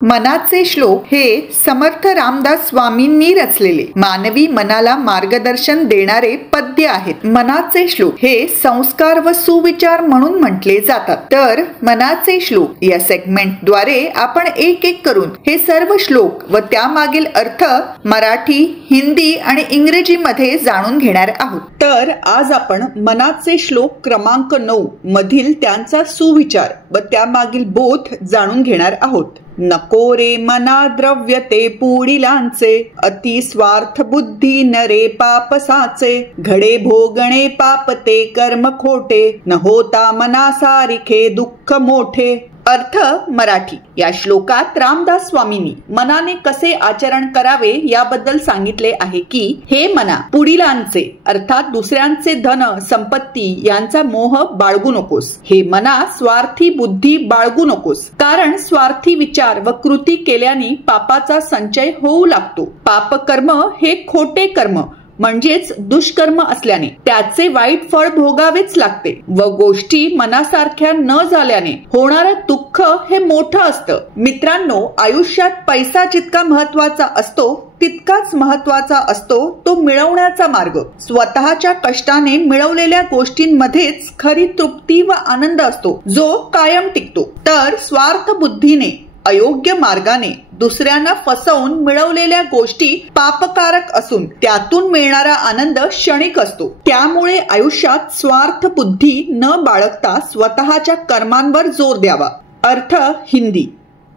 मनाचे श्लोक हे समर्थ रामदास स्वामींनी रचलेले मानवी मनाला मार्गदर्शन देणारे पद्य आहेत। मनाचे श्लोक हे संस्कार व सुविचार म्हणून म्हटले जातात। तर मनाचे श्लोक या सेगमेंटद्वारे आपण एक एक करून हे सर्व श्लोक व त्यामागील अर्थ मराठी, हिंदी आणि इंग्रजी मध्ये जाणून घेणार आहोत। तर आज आपण मनाचे श्लोक क्रमांक 9 मधील त्यांचा सुविचार व त्यामागील बोध जाणून घेणार आहोत। नको रे मना द्रव्य ते पुढिलांचे, अति स्वार्थ बुद्धी नरे पाप साचे, घडे भोगणे पाप ते कर्म खोटे, न होता मना सारिखे दुःख मोठे। अर्थ मराठी। या श्लोकात रामदास स्वामींनी मनाने कसे आचरण करावे याबद्दल सांगितले आहे की हे मना, पुढिलांचे अर्थात दुसऱ्यांचे धन संपत्ती यांचा मोह बाळगू नकोस। हे मना, स्वार्थी बुद्धी बाळगू नकोस, कारण स्वार्थी विचार व कृती केल्याने पापाचा संचय होऊ लागतो। पाप कर्म हे खोटे कर्म म्हणजेच दुष्कर्म असल्याने त्याचे वाईट फळ भोगावेच लागते व गोष्टी मनासारख्या न झाल्याने होणारे दुःख हे मोठं असतं। मित्रांनो, आयुष्यात पैसा जितका महत्वाचा असतो तितकाच महत्वाचा असतो तो मिळवण्याचा मार्ग। स्वतःच्या कष्टाने मिळवलेल्या गोष्टींमध्येच खरी तृप्ती व आनंद असतो जो कायम टिकतो। तर स्वार्थ बुद्धीने अयोग्य मार्गाने दुसऱ्यांना फसवून मिळवलेल्या गोष्टी पापकारक असून त्यातून मिळणारा आनंद क्षणिक असतो। त्यामुळे आयुष्यात स्वार्थ बुद्धी न बाळगता स्वतःच्या कर्मांवर जोर द्यावा। अर्थ हिंदी।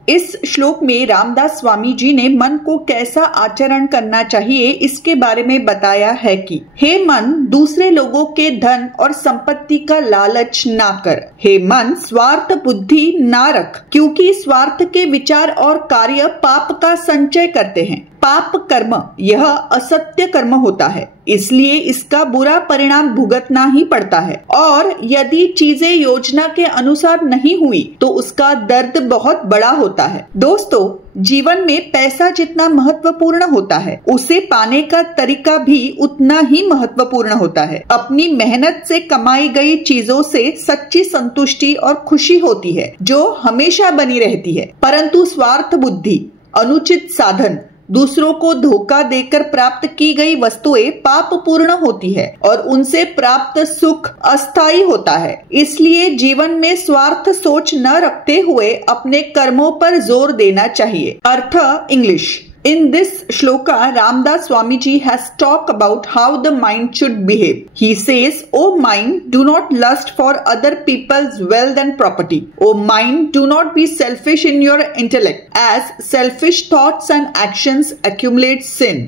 इस श्लोक में रामदास स्वामी जी ने मन को कैसा आचरण करना चाहिए इसके बारे में बताया है कि हे मन, दूसरे लोगों के धन और संपत्ति का लालच ना कर। हे मन, स्वार्थ बुद्धि ना रख, क्योंकि स्वार्थ के विचार और कार्य पाप का संचय करते हैं। पाप कर्म यह असत्य कर्म होता है, इसलिए इसका बुरा परिणाम भुगतना ही पड़ता है, और यदि चीजें योजना के अनुसार नहीं हुई तो उसका दर्द बहुत बड़ा होता है। दोस्तों, जीवन में पैसा जितना महत्वपूर्ण होता है उसे पाने का तरीका भी उतना ही महत्वपूर्ण होता है। अपनी मेहनत से कमाई गई चीजों से सच्ची संतुष्टि और खुशी होती है जो हमेशा बनी रहती है, परंतु स्वार्थ बुद्धि, अनुचित साधन, दूसरों को धोखा देकर प्राप्त की गई वस्तुएं पाप पूर्ण होती है और उनसे प्राप्त सुख अस्थायी होता है। इसलिए जीवन में स्वार्थ सोच न रखते हुए अपने कर्मों पर जोर देना चाहिए। अर्थ English. In this shloka, Ramdas Swamiji has talked about how the mind should behave. He says, "O mind, do not lust for other people's wealth and property. O mind, do not be selfish in your intellect, as selfish thoughts and actions accumulate sin.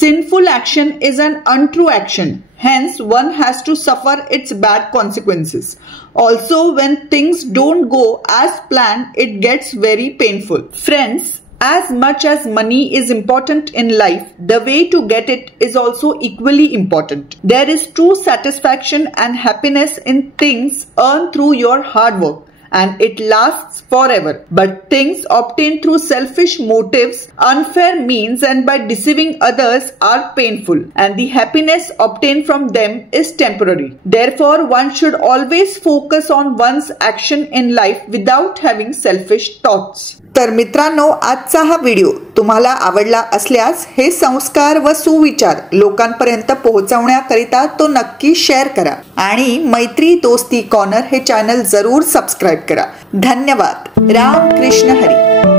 Sinful action is an untrue action. Hence, one has to suffer its bad consequences. Also, when things don't go as planned, it gets very painful." Friends, as much as money is important in life, the way to get it is also equally important. There is true satisfaction and happiness in things earned through your hard work, and it lasts forever. But things obtained through selfish motives, unfair means, and by deceiving others are painful, and the happiness obtained from them is temporary. Therefore, one should always focus on one's action in life without having selfish thoughts. तर मित्रांनो, आजचा हा video तुम्हाला आवडला असल्यास हे संस्कार व सुविचार लोकांपर्यंत पोहोचवण्याकरिता तो नक्की शेअर करा आणि मैत्री दोस्ती कॉर्नर हे चॅनल जरूर सबस्क्राइब करा। धन्यवाद। राम कृष्ण हरी।